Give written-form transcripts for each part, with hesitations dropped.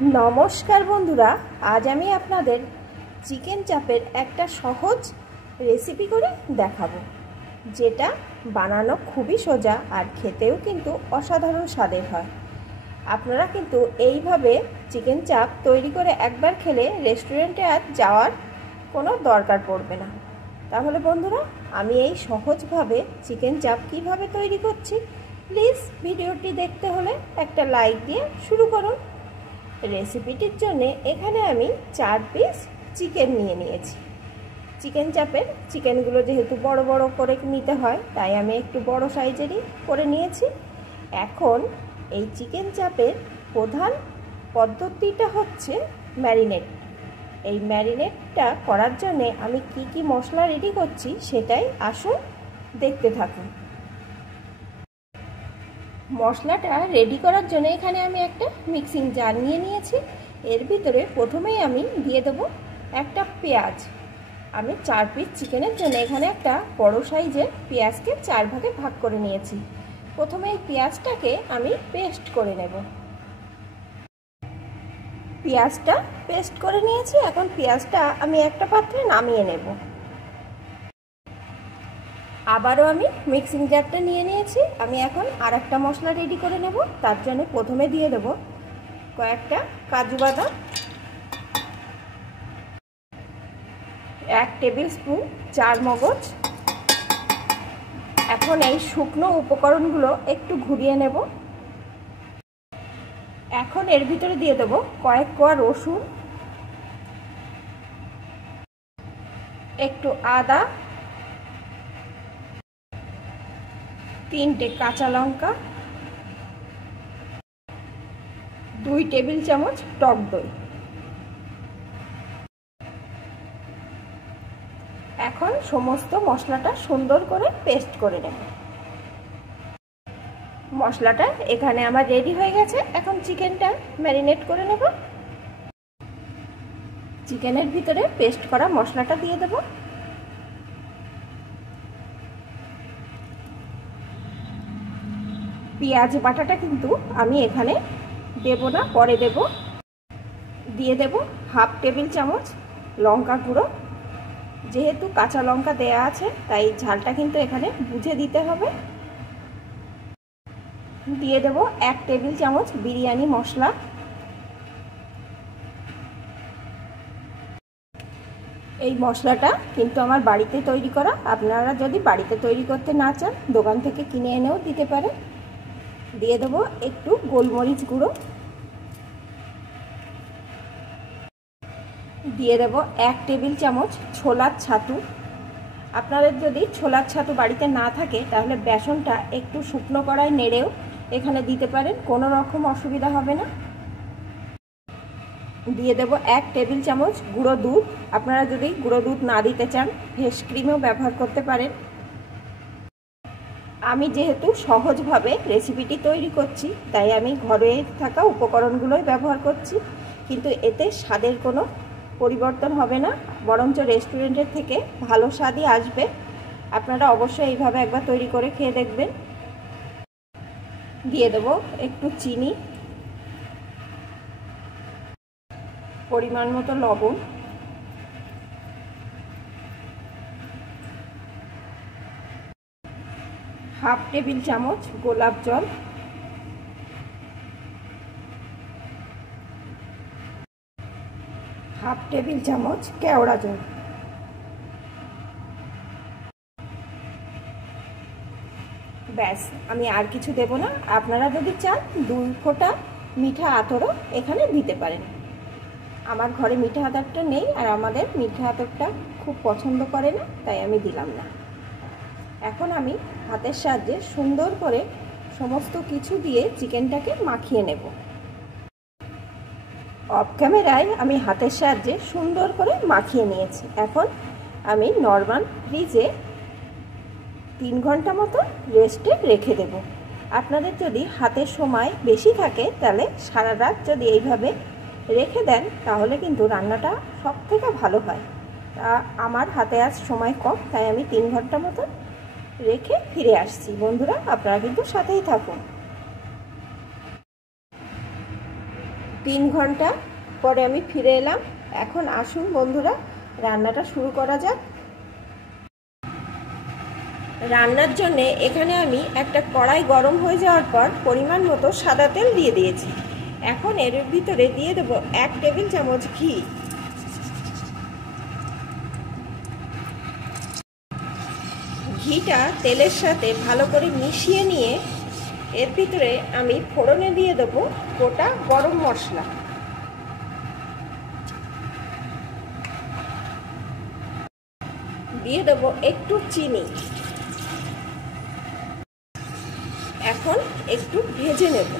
नमस्कार बंधुरा आज आमी आपनादेर चिकेन चापेर एकटा सहज रेसिपि करे देखाबो जेटा बानानो खूबई सोजा और खेतेও किन्तु असाधारण स्वादेर हय। आपनारा किन्तु एइभावे चिकेन चाप तैरी करे एकबार खेले रेस्टुरेंटे आर जाओयार कोनो दरकार पड़बे ना। ताहले बंधुरा आमी एइ सहजभावे चिकेन चाप किभाবে तैरी करछि प्लिज भिडियोटी देखते होले एकटा लाइक दिए शुरू करुन। रेसिपिटिर जन्य एखाने आमी 4 पिस चिकेन निये नियेछि। चिकेन चापेर चिकेनगुलो जेहेतु बड़ बड़ करे निते हय ताई आमी एकटु बड़ साइजेरই करे नियेछि। एखन এই चिकेन चापेर प्रधान पद्धतिटा हच्छे मैरिनेट। এই मैरिनेटटा करार जन्य आमी की मशला रेडी करछि सेटाई आसुन देखते थाकुन। मशलाटा रेडी करार जन्य एखाने आमी एकटा मिक्सिंग जार निये नियेछि। एर भितरे प्रथमेई आमी दिये देब एकटा पेঁয়াজ। आमी 4 पिस चिकेनेर जन्य एखाने एकटा बड़ साइजेर पेঁয়াজके 4 भागे भाग करे नियेछि। प्रथमे এই পেঁয়াজটাকে आमी पेस्ट करे नेब। পেঁয়াজটা पेस्ट करे नियेछि। এখন পেঁয়াজটা आमी एकटा पात्रे नामिয়ে नेब। आबारो आमी मिक्सिंग जारटा निये नियेछि। आमी एखन आरेकटा मशला रेडी करे नेब। तार जन्य प्रथमे दिये देब कयेकटा काजू बादाम, 1 टेबिल स्पून चार मगज। এখন এই শুকনো উপকরণগুলো একটু ঘুরিয়ে নেব। এখন এর ভিতরে দিয়ে দেব কয়েক কোয়া রসুন, একটু আদা, 3টে কাঁচা লঙ্কা, 2 টেবিল চামচ টক দই। এখন সমস্ত মশলাটা সুন্দর করে পেস্ট করে নেব। মশলাটা এখানে আমার রেডি হয়ে গেছে। এখন চিকেনটা ম্যারিনেট করে নেব। চিকেনের ভিতরে পেস্ট করা মশলাটা দিয়ে দেব। পেঁয়াজ বাটাটা কিন্তু আমি এখানে দেব না, পরে দেব। দিয়ে দেব হাফ টেবিল চামচ লঙ্কা গুঁড়ো। যেহেতু কাঁচা লঙ্কা দেয়া আছে তাই ঝালটা কিন্তু এখানে বুঝে দিতে হবে। দিয়ে দেব 1 টেবিল চামচ বিরিয়ানি মশলা। এই মশলাটা কিন্তু আমার বাড়িতে তৈরি করা। আপনারা যদি বাড়িতে তৈরি করতে না চান দোকান থেকে কিনে এনেও দিতে পারেন। দিয়ে দেব একটু গোলমরিচ গুঁড়ো। দিয়ে দেব 1 টেবিল চামচ ছোলার ছাতু। আপনাদের যদি ছোলার ছাতু বাড়িতে না থাকে তাহলে বেসনটা একটু শুকনো কড়ায় নেড়েও এখানে দিতে পারেন, কোনো রকম অসুবিধা হবে না। দিয়ে দেব 1 টেবিল চামচ গুঁড়ো দুধ। আপনারা যদি গুঁড়ো দুধ না দিতে চান ফ্রেশ ক্রিমও ব্যবহার করতে পারেন। আমি যেহেতু সহজভাবে রেসিপিটি তৈরি করছি তাই আমি ঘরে থাকা উপকরণগুলোই ব্যবহার করছি, কিন্তু এতে স্বাদের কোনো পরিবর্তন হবে না, বরঞ্চ রেস্টুরেন্টের থেকে ভালো স্বাদই আসবে। আপনারা অবশ্যই এইভাবে একবার তৈরি করে খেয়ে দেখবেন। দিয়ে দেব একটু চিনি, পরিমাণ মতো লবণ, হাফ টেবিল চামচ গোলাপ জল, হাফ টেবিল চামচ কেওড়া জল। ব্যাস, আমি আর কিছু দেব না। আপনারা যদি চান 2 ফোঁটা মিঠা আতরও এখানে দিতে পারেন। আমার ঘরে মিঠা আতরটা নেই আর আমাদের মিঠা আতরটা খুব পছন্দ করে না তাই আমি দিলাম না। এখন আমি হাতের সাহায্যে সুন্দর করে সমস্ত কিছু দিয়ে চিকেনটাকে মাখিয়ে নেব। অফ ক্যামেরায় আমি হাতের সাহায্যে সুন্দর করে মাখিয়ে নিয়েছি। এখন আমি নরমাল ফ্রিজে 3 ঘন্টা মতো রেস্টে রেখে দেব। আপনাদের যদি হাতের সময় বেশি থাকে তাহলে সারা রাত যদি এইভাবে রেখে দেন তাহলে কিন্তু রান্নাটা সবথেকে ভালো হয়। আমার হাতে আজ সময় কম তাই আমি 3 ঘন্টা মতো রেখে ফিরে আসছি। বন্ধুরা আপনারা কিন্তু সাথেই থাকুন। 3 ঘন্টা পরে আমি ফিরে এলাম। এখন আসুন বন্ধুরা রান্নাটা শুরু করা যাক। রান্নার জন্য এখানে আমি একটা কড়াই গরম হয়ে যাওয়ার পর পরিমাণ মতো সাদা তেল দিয়ে দিয়েছি। এখন এর ভিতরে দিয়ে দেব 1 টেবিল চামচ ঘি। ঘিটা তেলের সাথে ভালো করে মিশিয়ে নিয়ে এর ভিতরে আমি ফোড়নে দিয়ে দেব গোটা গরম মশলা। দিয়ে দেব একটু চিনি। এখন একটু ভেজে নেব।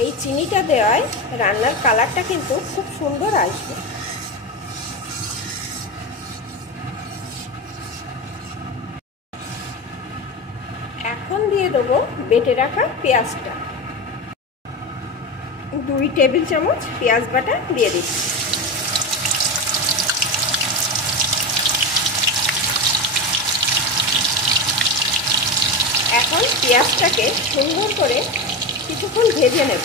এই চিনিটা দেওয়ায় রান্নার কালারটা কিন্তু খুব সুন্দর আসবে। এখন দিয়ে দেবো বেটে রাখা পেঁয়াজটা। 2 টেবিল চামচ পেঁয়াজ বাটা দিয়ে দিচ্ছি। এখন পেঁয়াজটাকে সুন্দর করে কিছুক্ষণ ভেজে নেব।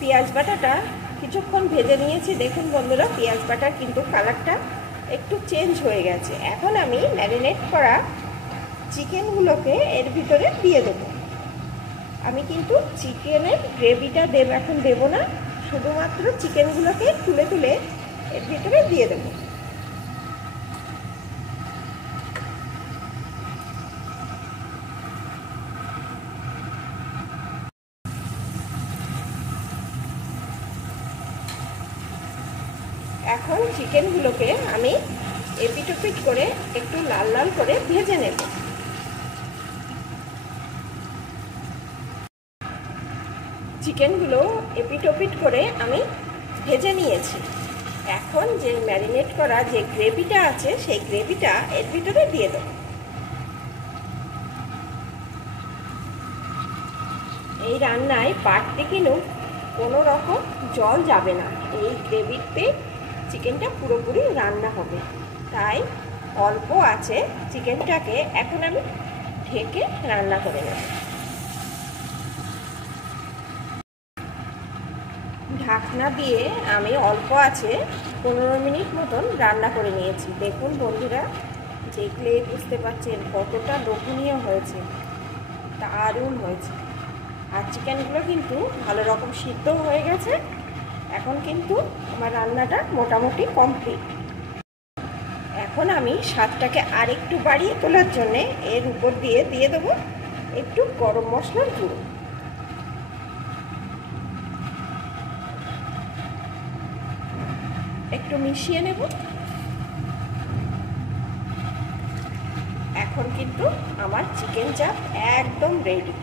পেঁয়াজ বাটাটা কিছুক্ষণ ভেজে নিয়েছি। দেখুন বন্ধুরা পেঁয়াজ বাটার কিন্তু কালারটা একটু চেঞ্জ হয়ে গেছে। এখন আমি ম্যারিনেট করা চিকেনগুলোকে এর ভিতরে দিয়ে দেবো। আমি কিন্তু চিকেনের গ্রেভিটা এখন দেবো না, শুধুমাত্র চিকেনগুলোকে তুলে তুলে এর ভিতরে দিয়ে দেবো। এখন চিকেনগুলোকে আমি এপিট ওপিট করে একটু লাল লাল করে ভেজে নেব। চিকেনগুলো এপিট ওপিট করে আমি ভেজে নিয়েছি। এখন যে ম্যারিনেট করা যে গ্রেভিটা আছে সেই গ্রেভিটা এর ভিতরে দিয়ে দেব। এই রান্নায় বাড়তি কিন্তু কোনো রকম জল যাবে না। এই গ্রেভিতে চিকেনটা পুরোপুরি রান্না হবে, তাই অল্প আছে চিকেনটাকে এখন আমি ঢেকে রান্না করে নেব। ঢাকনা দিয়ে আমি অল্প আছে 15 মিনিট মতন রান্না করে নিয়েছি। দেখুন বন্ধুরা, দেখলে বুঝতে পারছেন কতটা লোভনীয় হয়েছে, দারুণ হয়েছে। আর চিকেনগুলো কিন্তু ভালো রকম সিদ্ধ হয়ে গেছে। এখন কিন্তু আমার রান্নাটা মোটামুটি কমপ্লিট। এখন আমি স্বাদটাকে আরেকটু বাড়িয়ে তোলার জন্যে এর উপর দিয়ে দেবো একটু গরম মশলার গুঁড়ো। একটু মিশিয়ে নেব। এখন কিন্তু আমার চিকেন চাপ একদম রেডি।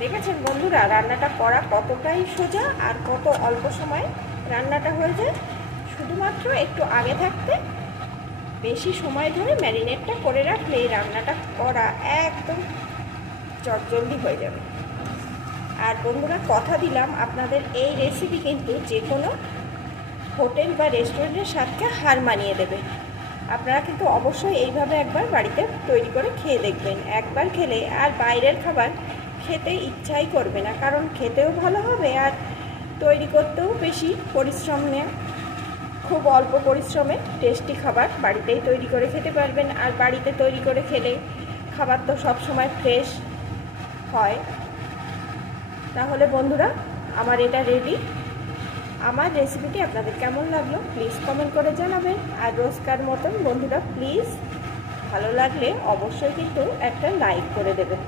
দেখেছেন বন্ধুরা রান্নাটা করা কতটাই সোজা আর কত অল্প সময় রান্নাটা হয়ে যায়। শুধুমাত্র একটু আগে থাকতে বেশি সময় ধরে ম্যারিনেটটা করে রাখলে এই রান্নাটা করা একদম চটজলদি হয়ে যাবে। আর বন্ধুরা কথা দিলাম আপনাদের এই রেসিপি কিন্তু যে কোনো হোটেল বা রেস্টুরেন্টের স্বাদকে হার মানিয়ে দেবে। আপনারা কিন্তু অবশ্যই এইভাবে একবার বাড়িতে তৈরি করে খেয়ে দেখবেন। একবার খেলে আর বাইরের খাবার খেতে ইচ্ছাই করবে না, কারণ খেতেও ভালো হবে আর তৈরি করতেও বেশি পরিশ্রম নেই। খুব অল্প পরিশ্রমে টেস্টি খাবার বাড়িতেই তৈরি করে খেতে পারবেন। আর বাড়িতে তৈরি করে খেলে খাবার তো সব সময় ফ্রেশ হয়। তাহলে বন্ধুরা আমার এটা রেডি। আমার রেসিপিটি আপনাদের কেমন লাগলো প্লিজ কমেন্ট করে জানাবেন। আর রোজকার মতন বন্ধুরা প্লিজ ভালো লাগলে অবশ্যই কিন্তু একটা লাইক করে দেবেন।